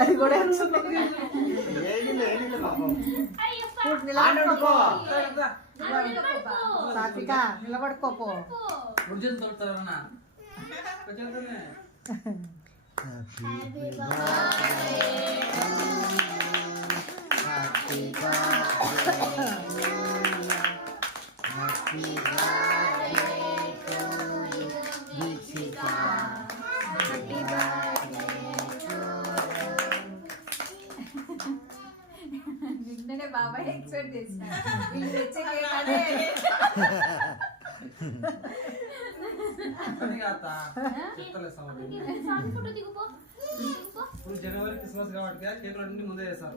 అది కూడా సాత్విక నిలబడుకోపో. నిన్ననే బాబాయ్ ఎక్స్పెక్ట్ చేసిన వీళ్ళు తెచ్చే జనవరి క్రిస్మస్ కాబట్టి కేకులు అన్ని ముందే చేస్తారు.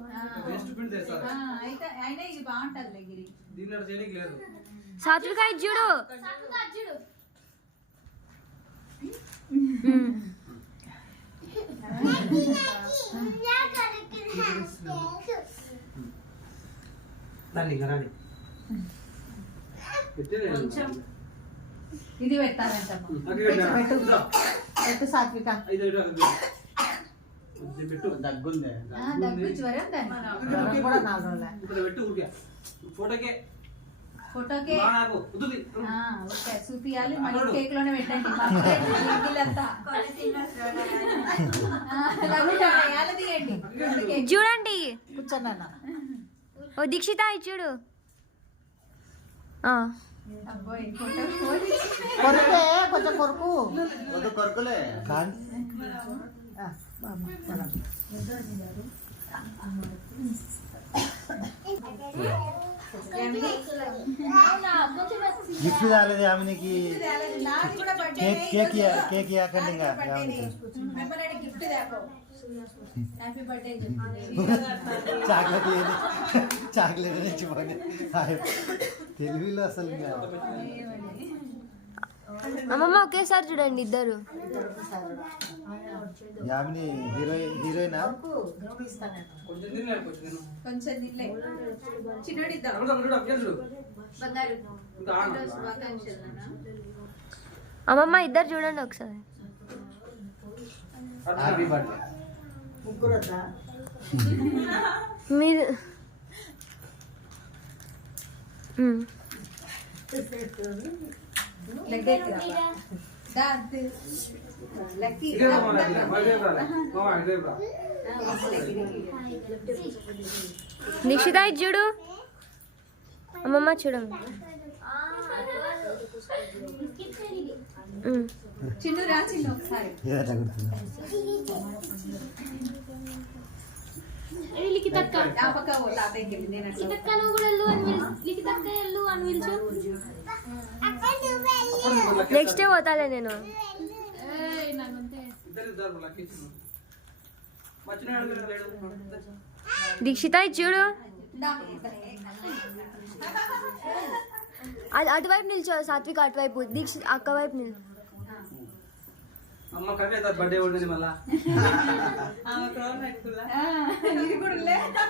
అయినా ఇది బాగుంటది గిరి దీని చేయడానికి లేదు. సాత్విక చూడు ఇది పెట్టాలంట పెట్టు సాత్విక. దగ్గుందే దగ్గు జ్వరం కూడా 4 రోజులే. ఫోటోకే ఓకే చూపియాలి. మళ్ళీ కేక్ లోనే పెట్టండి. చూడండి కూర్చోన్న ఓ దీక్షిత చూడు. కొరకే కొంచెం కొరకు కొరకులే గిఫ్ట్ రాలేదు ఆమెకి. కేక్ ఇవ్వకండి ఇంకా చాక్లెట్ లేదు. చాక్లెట్ తెచ్చిపోయి తెలివిలో అసలు అమ్మమ్మ ఒకేసారి చూడండి ఇద్దరు. యామిని హీరోయినా కొంచెం అమ్మమ్మ ఇద్దరు చూడండి ఒకసారి. మీరు దీక్షిత చూడు. అమ్మమ్మ చూడండి. చిన్ను రా చిన్ను ఒకసారి. నెక్స్ట్ పోతాలే నేను. దీక్షిత చూడు. అటువైపు నిల్చో సాత్విక, అటువైపు దీక్షిత అక్క వైపు నిల్చో.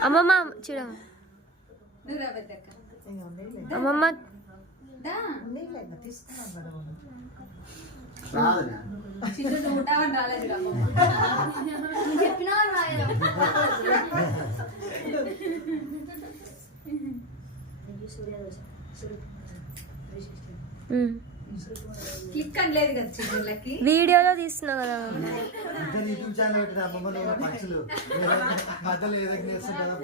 అమ్మమ్మ చూడ. అమ్మమ్మ క్లిక్ అనలేదు కదా చిన్నలకి. వీడియోలో తీస్తున్నా కదా. యూట్యూబ్ ఛానల్ పెట్టిన అమ్మమ్మలు పక్షులు మధ్యలో ఏదో నేర్చుంటుందా.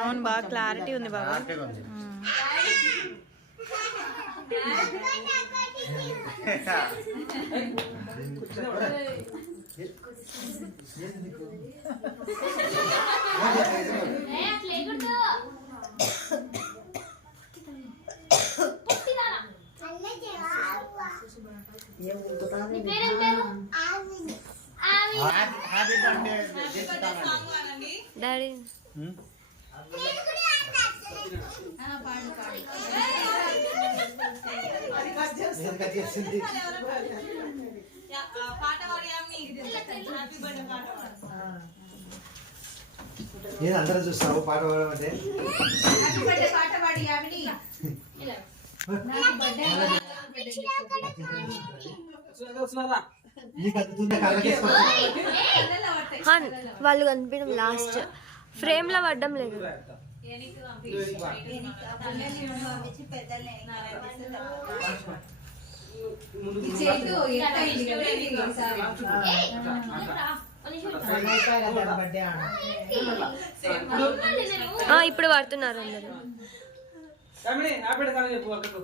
అవును బాగా క్లారిటీ ఉంది బాబా. డాడీ చేసింది నేను అందరూ చూస్తావు పాట పాడడం అంటే హ్యాపీ బర్త్డే పాట పాడి యామిని. నీకు అందుతుందా కళ్ళకేసుకో వాళ్ళు కనిపించడం లాస్ట్ ఫ్రేమ్ లో పడ్డం లేదు. ఈ చేతు ఎంత అయింది కదా ఇది ఈసారి. బర్త్డే ఆడ ఇప్పుడు పడుతున్నారు అందరు. యామిని హ్యాపీ బర్త్డే కానీ చెప్పు అక్కకు.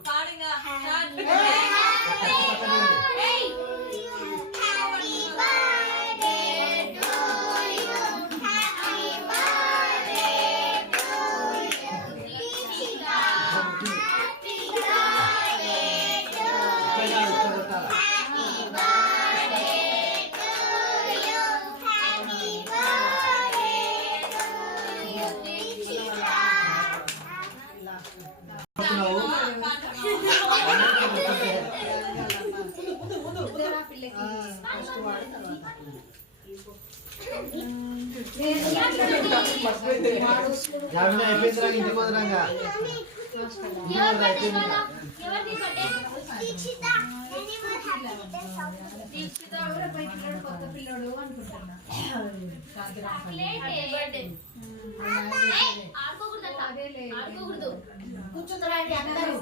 యామిని అయిపోయిందిరా ఇంటికి పోదురాగా కొత్త పిల్లడు అనుకుంటున్నా. కూర్చుంటారా అందరూ